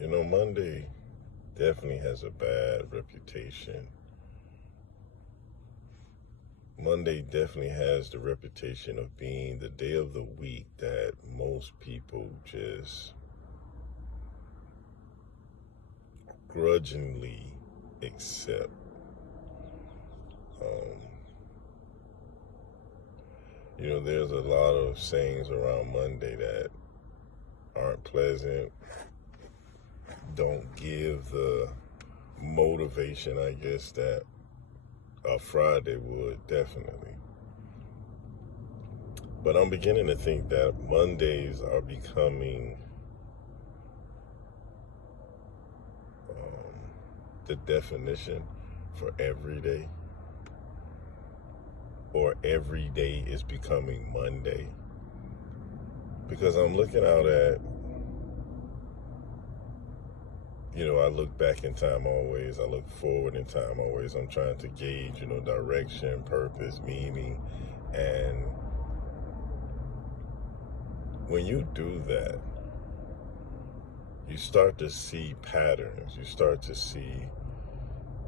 Monday definitely has a bad reputation. Monday definitely has the reputation of being the day of the week that most people just grudgingly accept. Um, there's a lot of sayings around Monday that aren't pleasant, don't give the motivation, I guess, that a Friday would definitely. But I'm beginning to think that Mondays are becoming the definition for every day, or every day is becoming Monday. Because I'm looking out at, I look back in time always, I look forward in time always. I'm trying to gauge, direction, purpose, meaning. And when you do that, you start to see patterns. You start to see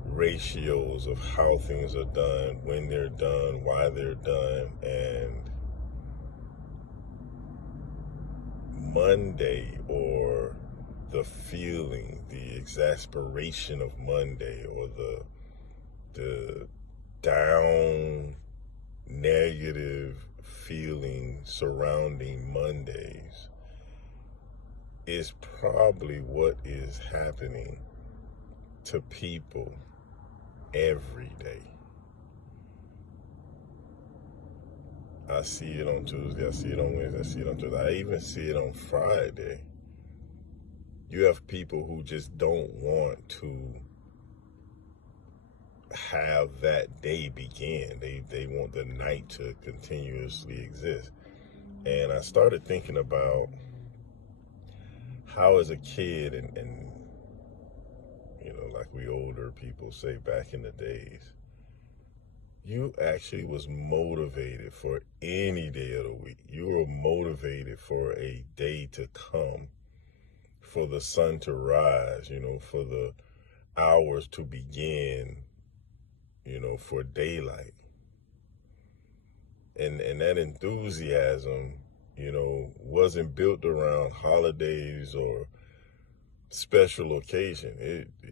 ratios of how things are done, when they're done, why they're done. And Monday, or the feeling, the exasperation of Monday, or the down negative feeling surrounding Mondays, is probably what is happening to people every day. I see it on Tuesday, I see it on Wednesday, I see it on Thursday, I even see it on Friday. You have people who just don't want to have that day begin. They want the night to continuously exist. And I started thinking about how, as a kid, and like we older people say back in the days, you actually was motivated for any day of the week. You were motivated for a day to come, for the sun to rise, for the hours to begin, for daylight. And that enthusiasm, wasn't built around holidays or special occasion.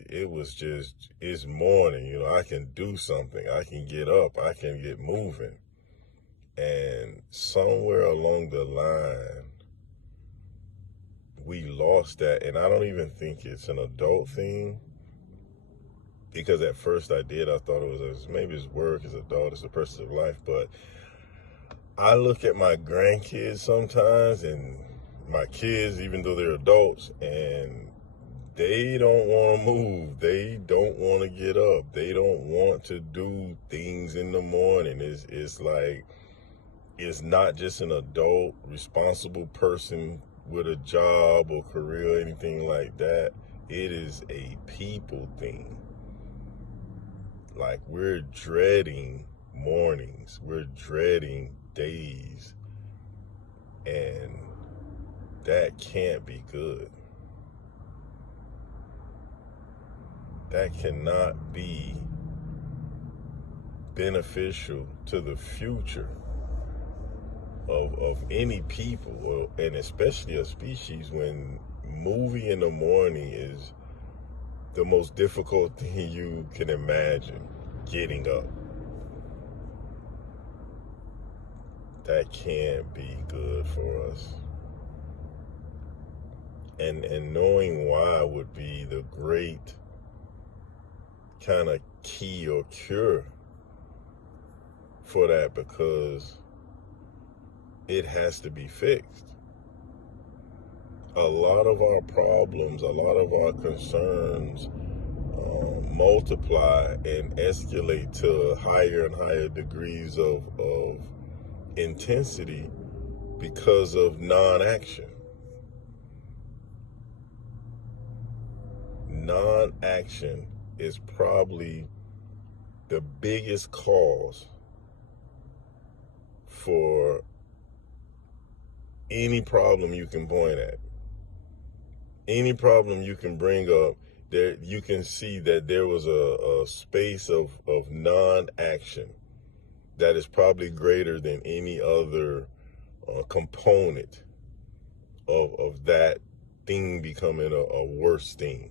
It was just, it's morning, I can do something, I can get up, I can get moving. And somewhere along the line, we lost that. And I don't even think it's an adult thing, because at first I thought it was maybe it's work, it's adult, it's the pursuit of life. But I look at my grandkids sometimes, and my kids, even though they're adults, and they don't want to move. They don't want to get up. They don't want to do things in the morning. It's like, it's not just an adult, responsible person with a job or career or anything like that. It is a people thing. Like, we're dreading mornings. We're dreading days. And that can't be good. That cannot be beneficial to the future of any people, and especially a species, when moving in the morning is the most difficult thing you can imagine, getting up. That can't be good for us. And knowing why would be the great kind of key or cure for that, because it has to be fixed. A lot of our problems, a lot of our concerns multiply and escalate to higher and higher degrees of intensity because of non-action. Non-action is probably the biggest cause for any problem you can point at. Any problem you can bring up, there you can see that there was a space of non-action that is probably greater than any other component of that thing becoming a worse thing.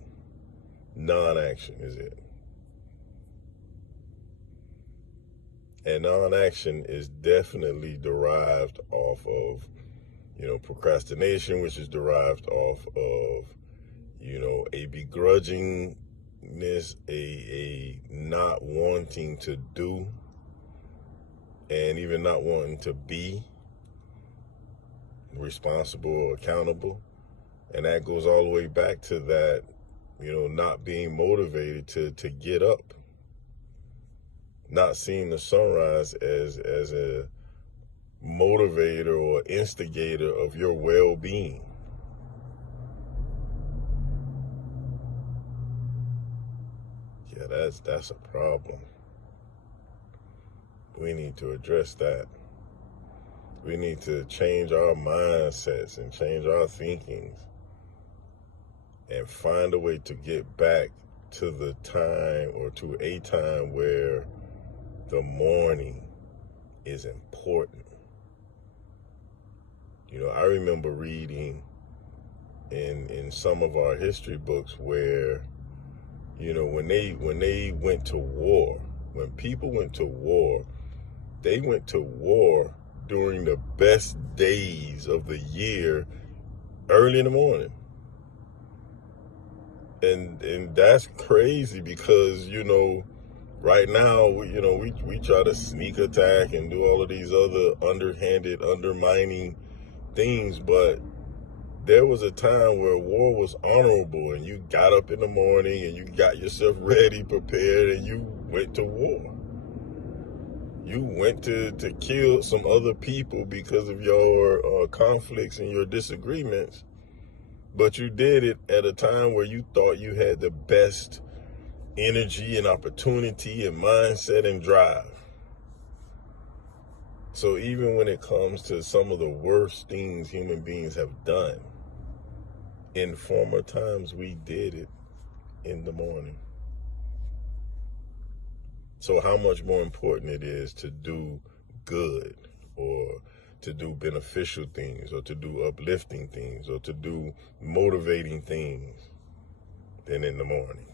Non-action is it. And non-action is definitely derived off of, procrastination, which is derived off of, a begrudgingness, a not wanting to do, and even not wanting to be responsible or accountable. And that goes all the way back to that, not being motivated to get up, not seeing the sunrise as a motivator or instigator of your well-being. Yeah, that's a problem. We need to address that. We need to change our mindsets and change our thinkings and find a way to get back to the time, or to a time where the morning is important. I remember reading in some of our history books where, when they went to war, when people went to war, they went to war during the best days of the year, early in the morning. And that's crazy because, right now, we try to sneak attack and do all of these other underhanded, undermining things, but there was a time where war was honorable, and you got up in the morning and you got yourself ready, prepared, and you went to war. You went to kill some other people because of your conflicts and your disagreements, but you did it at a time where you thought you had the best energy and opportunity and mindset and drive. So even when it comes to some of the worst things human beings have done, in former times we did it in the morning. So how much more important it is to do good, or to do beneficial things, or to do uplifting things, or to do motivating things than in the morning.